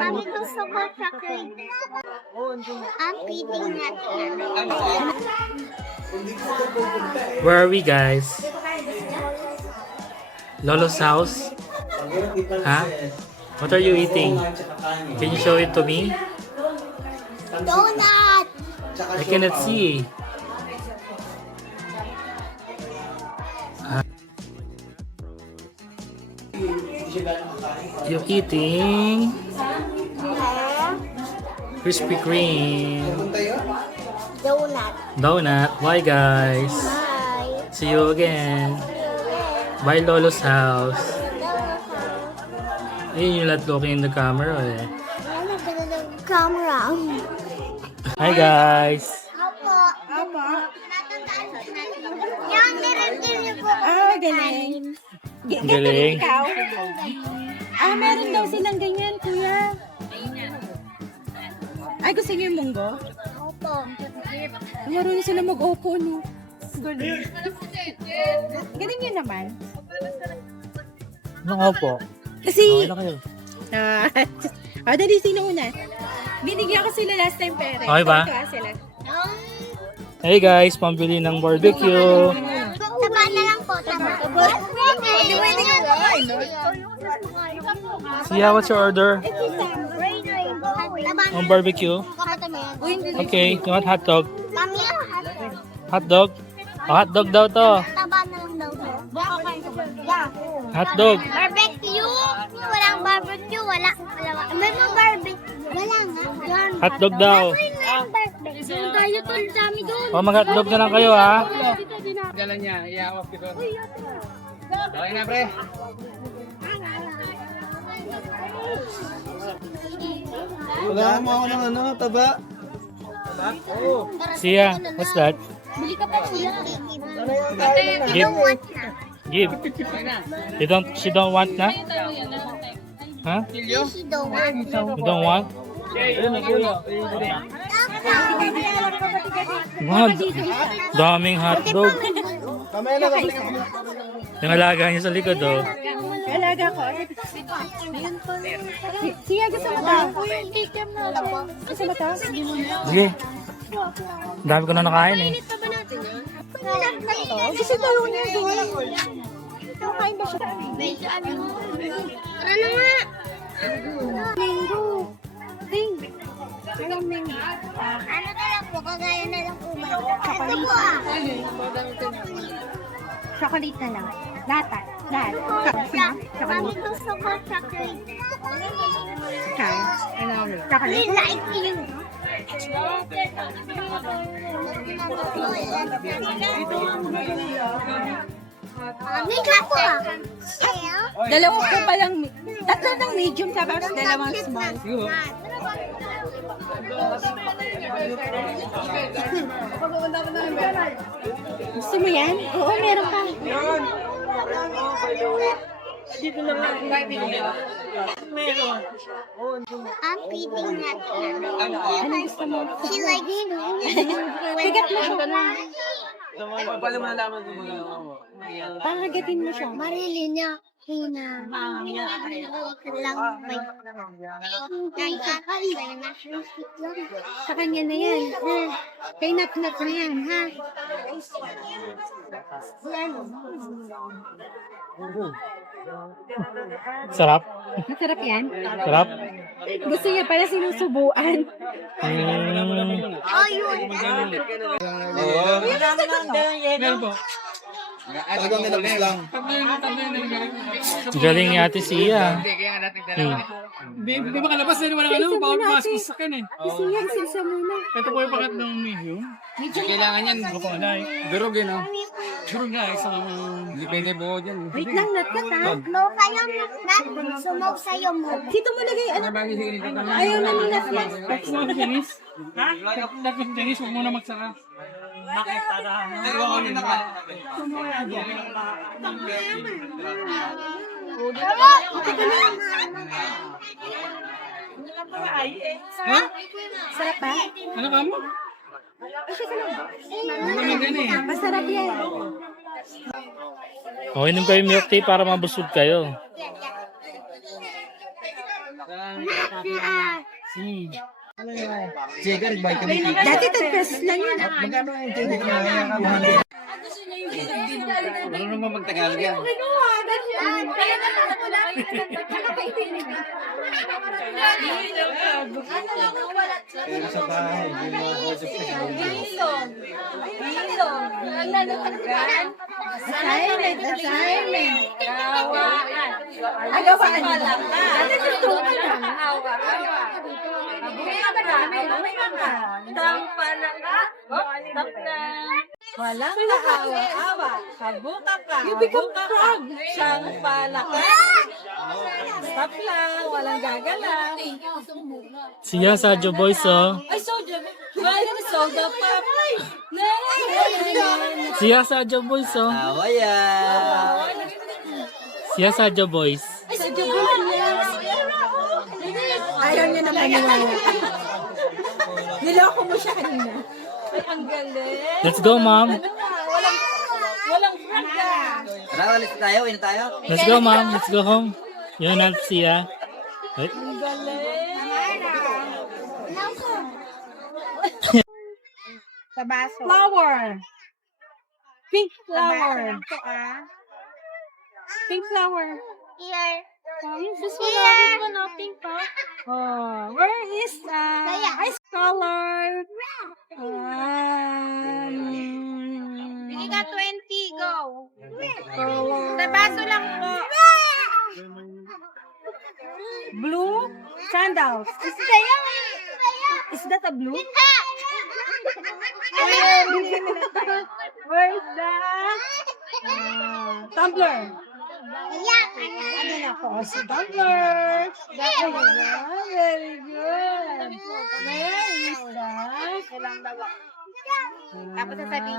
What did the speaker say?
Mami, gusto ko chocolate. I'm eating that. Where are we guys? Lolo's house? Huh? What are you eating? Can you show it to me? Donut! I cannot see. You're eating Krispy Kreme Donut. donut. Bye guys. Bye. See you again. Bye Lolo's house. Ayun yung not looking in the camera eh. Na camera? Hi guys. Opo. Opo. Natataan ko. Yung niyo po. Ah, galing. Galing. Ikaw? Ah, meron daw silang ganyan, kuya. Ay, gusto niyo yung munggo? Opo. Marunong sila mag-opo, no? Galing. Galing yun naman. Ano nga po? Kasi, kayo. ah, ah, dali, sino una? Binigyan ko sila last time, pere. Okay ba? Tuwa sila. Hey guys, pambili ng barbecue. Taba na lang po. Taba. Pwede. Siya, what's your order? Ang barbecue? Okay, you want hot dog? Hot dog? Oh, hot dog daw to. Hot dog. Barbecue! Walang barbecue, wala. wala. May mga barbecue. Wala nga. Hot dog daw. Tayo tol dami doon. Oh, mag hot dog na lang kayo ha. Galan niya, iawap ko doon. Okay na, pre. Wala mo ako ng ano, taba. Siya, what's that? Bili ka pa kuya. Give. Give. You don't, she don't want na? Huh? She don't want. You don't want? Wow, daming hot dog. Kamaya na, kamaya na. Yung alaga niya sa likod oh. Alaga ko. Siya, gusto mo ba? Gusto mo to? Sige. Dami ko na nakain eh. Gusto daw niya doon. Kain ba siya? Tara na nga. Mango. Ding. Ano na lang po, kagaya na lang po. Ito po ah. Chocolate na lang. Lahat. Lahat. Chocolate. gusto ko chocolate. Kaya. Ano? Chocolate. like you. Mami, ka po ah. Dalawa ko pa lang. Tatlo ng medium tapos dalawang small. Gusto mo yan? Oo, meron pa. I'm feeding that. Ano gusto mo? She likes you. Bigat mo siya. Paano mo nalaman kung mga? Pangagatin mo siya. Marili niya. Hina. Lang may Sa kanya na yan. Ha? Kay Nat-Nat na yan, ha? Sarap? Masarap yan. Sarap? Gusto niya pala sinusubuan. Mm. Oh, yun. Meron po. Talagang nilabas lang. Galing ni Ate Sia. Hindi, Hmm. dalawa. Di, di ba kalabas din walang ano, bawal pumasok sa akin eh. Gusto niya, isa muna. Ito po yung pakat ng medium. Kailangan yan. Durog yun, oh. Durog nga, isang depende po dyan. Wait lang, Nat-Nat, ha? No, kayo na. Sumaw sa'yo mo. Dito mo lagay, ano? Ayaw na ni Nat-Nat. Tapos Dennis? Ha? Tapos Dennis, huwag mo na magsara. Bakit? Dalawa ko rin naka. Sarap ba? Ano ka mo? Na eh? Masarap yan. O, inom kayo milk tea para mabusog kayo. Sige, nag-buy kami ticket. Dati 10 pesos lang yun. Magkano yung ticket na? Marunong mo mag-Tagalog yan. Pero sa bahay, hindi mo ako Assignment, assignment. Agawaan mo. Dati tutukan lang. Walang kaawa-awa. Kabuka ka. You become frog. Siyang palaka. Stop lang. Walang gagalaw. Siya sa Jo Boys, oh. Ay, soda. Well, soda pop. Na, na, na, na. Siya sa Jo Boys, oh. Tawa yan. Siya sa Jo Boys. Pop niya. Ayaw niya naman niwala. Niloko mo siya kanina. Ay, ang galing. Let's go, ma'am. Ano walang, walang fraga. Tara, alis tayo. Ino tayo. Let's go, ma'am. Let's go home. Yun, help siya. Eh, Ang galing. Sa baso. Flower. Pink flower. Pink flower. Here. Ayun, sus, malapit mo na, pink pa. Oh, where is uh, ice color? Um, Bigay ka 20, go. color. Sa baso lang po. Blue sandals. Is that yan? Is that a blue? Ayan. Where is the uh, tumbler? Ano na po? Si tumbler. That is one. Very good. Where is the Tapos sasabihin